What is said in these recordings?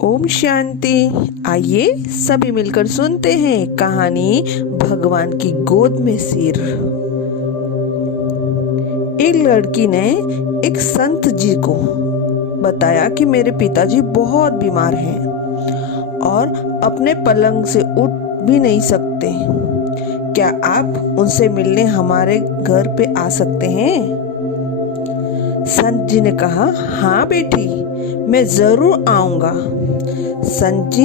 ओम शांति। आइए सभी मिलकर सुनते हैं कहानी भगवान की गोद में सिर। एक लड़की ने एक संत जी को बताया कि मेरे पिताजी बहुत बीमार हैं और अपने पलंग से उठ भी नहीं सकते। क्या आप उनसे मिलने हमारे घर पे आ सकते हैं? संत जी ने कहा, हाँ बेटी, मैं जरूर आऊंगा। संत जी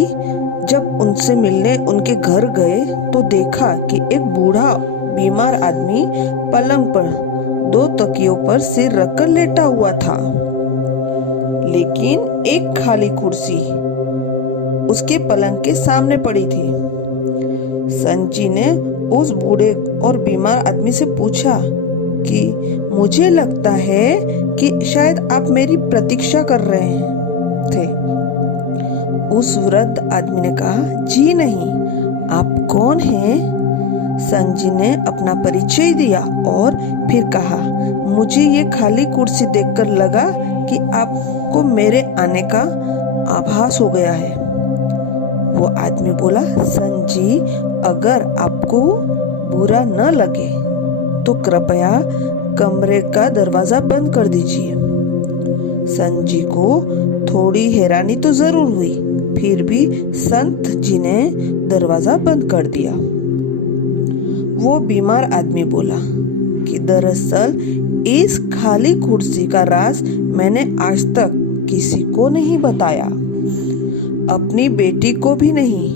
जब उनसे मिलने उनके घर गए तो देखा कि एक बूढ़ा बीमार आदमी पलंग पर 2 तकियों पर सिर रखकर लेटा हुआ था, लेकिन एक खाली कुर्सी उसके पलंग के सामने पड़ी थी। संत जी ने उस बूढ़े और बीमार आदमी से पूछा कि मुझे लगता है कि शायद आप मेरी प्रतीक्षा कर रहे थे। उस वृद्ध आदमी ने कहा, जी नहीं, आप कौन हैं? संत जी ने अपना परिचय दिया और फिर कहा, मुझे ये खाली कुर्सी देखकर लगा कि आपको मेरे आने का आभास हो गया है। वो आदमी बोला, संत जी, अगर आपको बुरा न लगे तो कृपया कमरे का दरवाजा बंद कर दीजिए। संत जी को थोड़ी हैरानी तो जरूर हुई, फिर भी संत जी ने दरवाजा बंद कर दिया। वो बीमार आदमी बोला कि दरअसल इस खाली कुर्सी का राज मैंने आज तक किसी को नहीं बताया, अपनी बेटी को भी नहीं।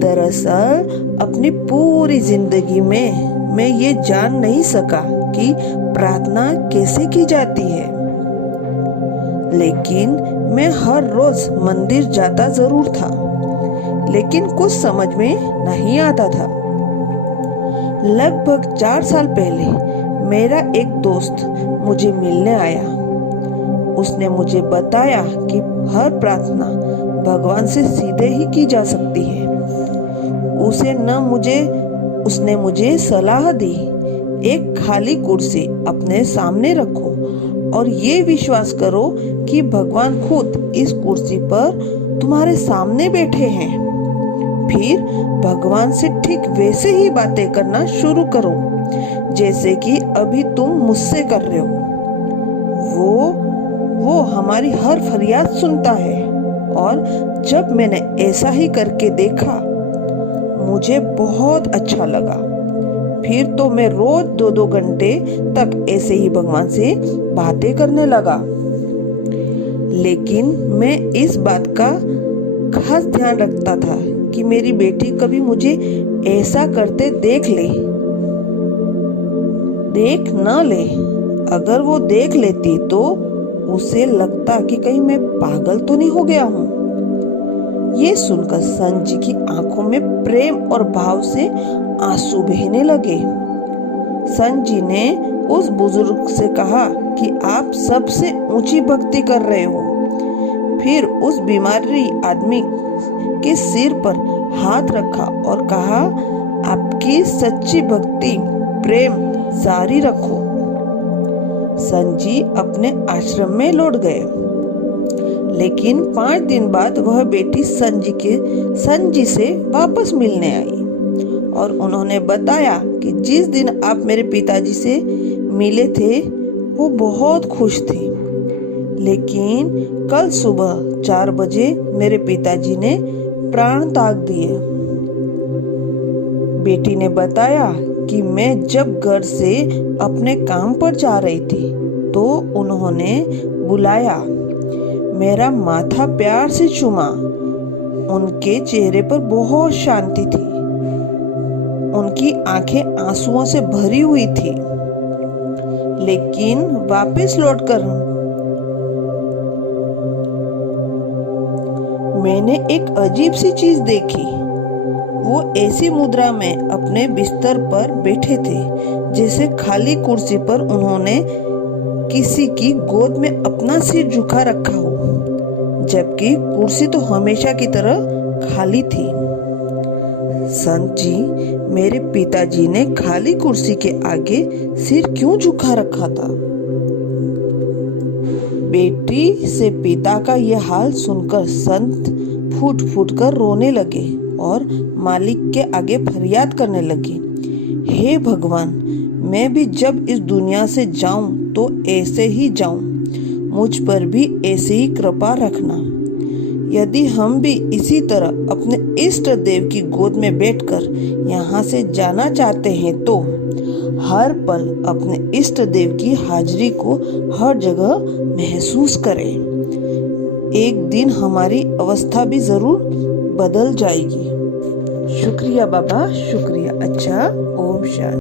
दरअसल अपनी पूरी जिंदगी में मैं ये जान नहीं सका कि प्रार्थना कैसे की जाती है, लेकिन मैं हर रोज मंदिर जाता जरूर था, लेकिन कुछ समझ में नहीं आता था। लगभग 4 साल पहले मेरा एक दोस्त मुझे मिलने आया। उसने मुझे बताया कि हर प्रार्थना भगवान से सीधे ही की जा सकती है। उसने मुझे सलाह दी, एक खाली कुर्सी अपने सामने रखो और ये विश्वास करो कि भगवान खुद इस कुर्सी पर तुम्हारे सामने बैठे हैं। फिर भगवान से ठीक वैसे ही बातें करना शुरू करो जैसे कि अभी तुम मुझसे कर रहे हो। वो हमारी हर फरियाद सुनता है। और जब मैंने ऐसा ही करके देखा, मुझे बहुत अच्छा लगा। फिर तो मैं रोज 2-2 घंटे तक ऐसे ही भगवान से बातें करने लगा। लेकिन मैं इस बात का खास ध्यान रखता था कि मेरी बेटी कभी मुझे ऐसा करते देख न ले। अगर वो देख लेती तो उसे लगता कि कहीं मैं पागल तो नहीं हो गया हूँ। ये सुनकर संत जी की आंखों में प्रेम और भाव से आंसू बहने लगे। संत जी ने उस बुजुर्ग से कहा कि आप सबसे ऊंची भक्ति कर रहे हो। फिर उस बीमारी आदमी के सिर पर हाथ रखा और कहा, आपकी सच्ची भक्ति प्रेम जारी रखो। संत जी अपने आश्रम में लौट गए, लेकिन 5 दिन बाद वह बेटी संत जी से वापस मिलने आई और उन्होंने बताया कि जिस दिन आप मेरे पिताजी से मिले थे वो बहुत खुश थे, लेकिन कल सुबह 4 बजे मेरे पिताजी ने प्राण त्याग दिए। बेटी ने बताया कि मैं जब घर से अपने काम पर जा रही थी तो उन्होंने बुलाया, मेरा माथा प्यार से चूमा। उनके चेहरे पर बहुत शांति थी, उनकी आंखें आंसुओं से भरी हुई थी। लेकिन वापस लौटकर मैंने एक अजीब सी चीज देखी। वो ऐसी मुद्रा में अपने बिस्तर पर बैठे थे जैसे खाली कुर्सी पर उन्होंने किसी की गोद में अपना सिर झुका रखा हो, जबकि कुर्सी तो हमेशा की तरह खाली थी। संत जी, मेरे पिताजी ने खाली कुर्सी के आगे सिर क्यों झुका रखा था? बेटी से पिता का यह हाल सुनकर संत फूट फूट कर रोने लगे और मालिक के आगे फरियाद करने लगे, हे भगवान, मैं भी जब इस दुनिया से जाऊं तो ऐसे ही जाऊं, मुझ पर भी ऐसे ही कृपा रखना। यदि हम भी इसी तरह अपने इष्ट देव की गोद में बैठकर यहाँ से जाना चाहते हैं तो हर पल अपने इष्ट देव की हाजिरी को हर जगह महसूस करें। एक दिन हमारी अवस्था भी जरूर बदल जाएगी। शुक्रिया बाबा, शुक्रिया। अच्छा, ओम शांति।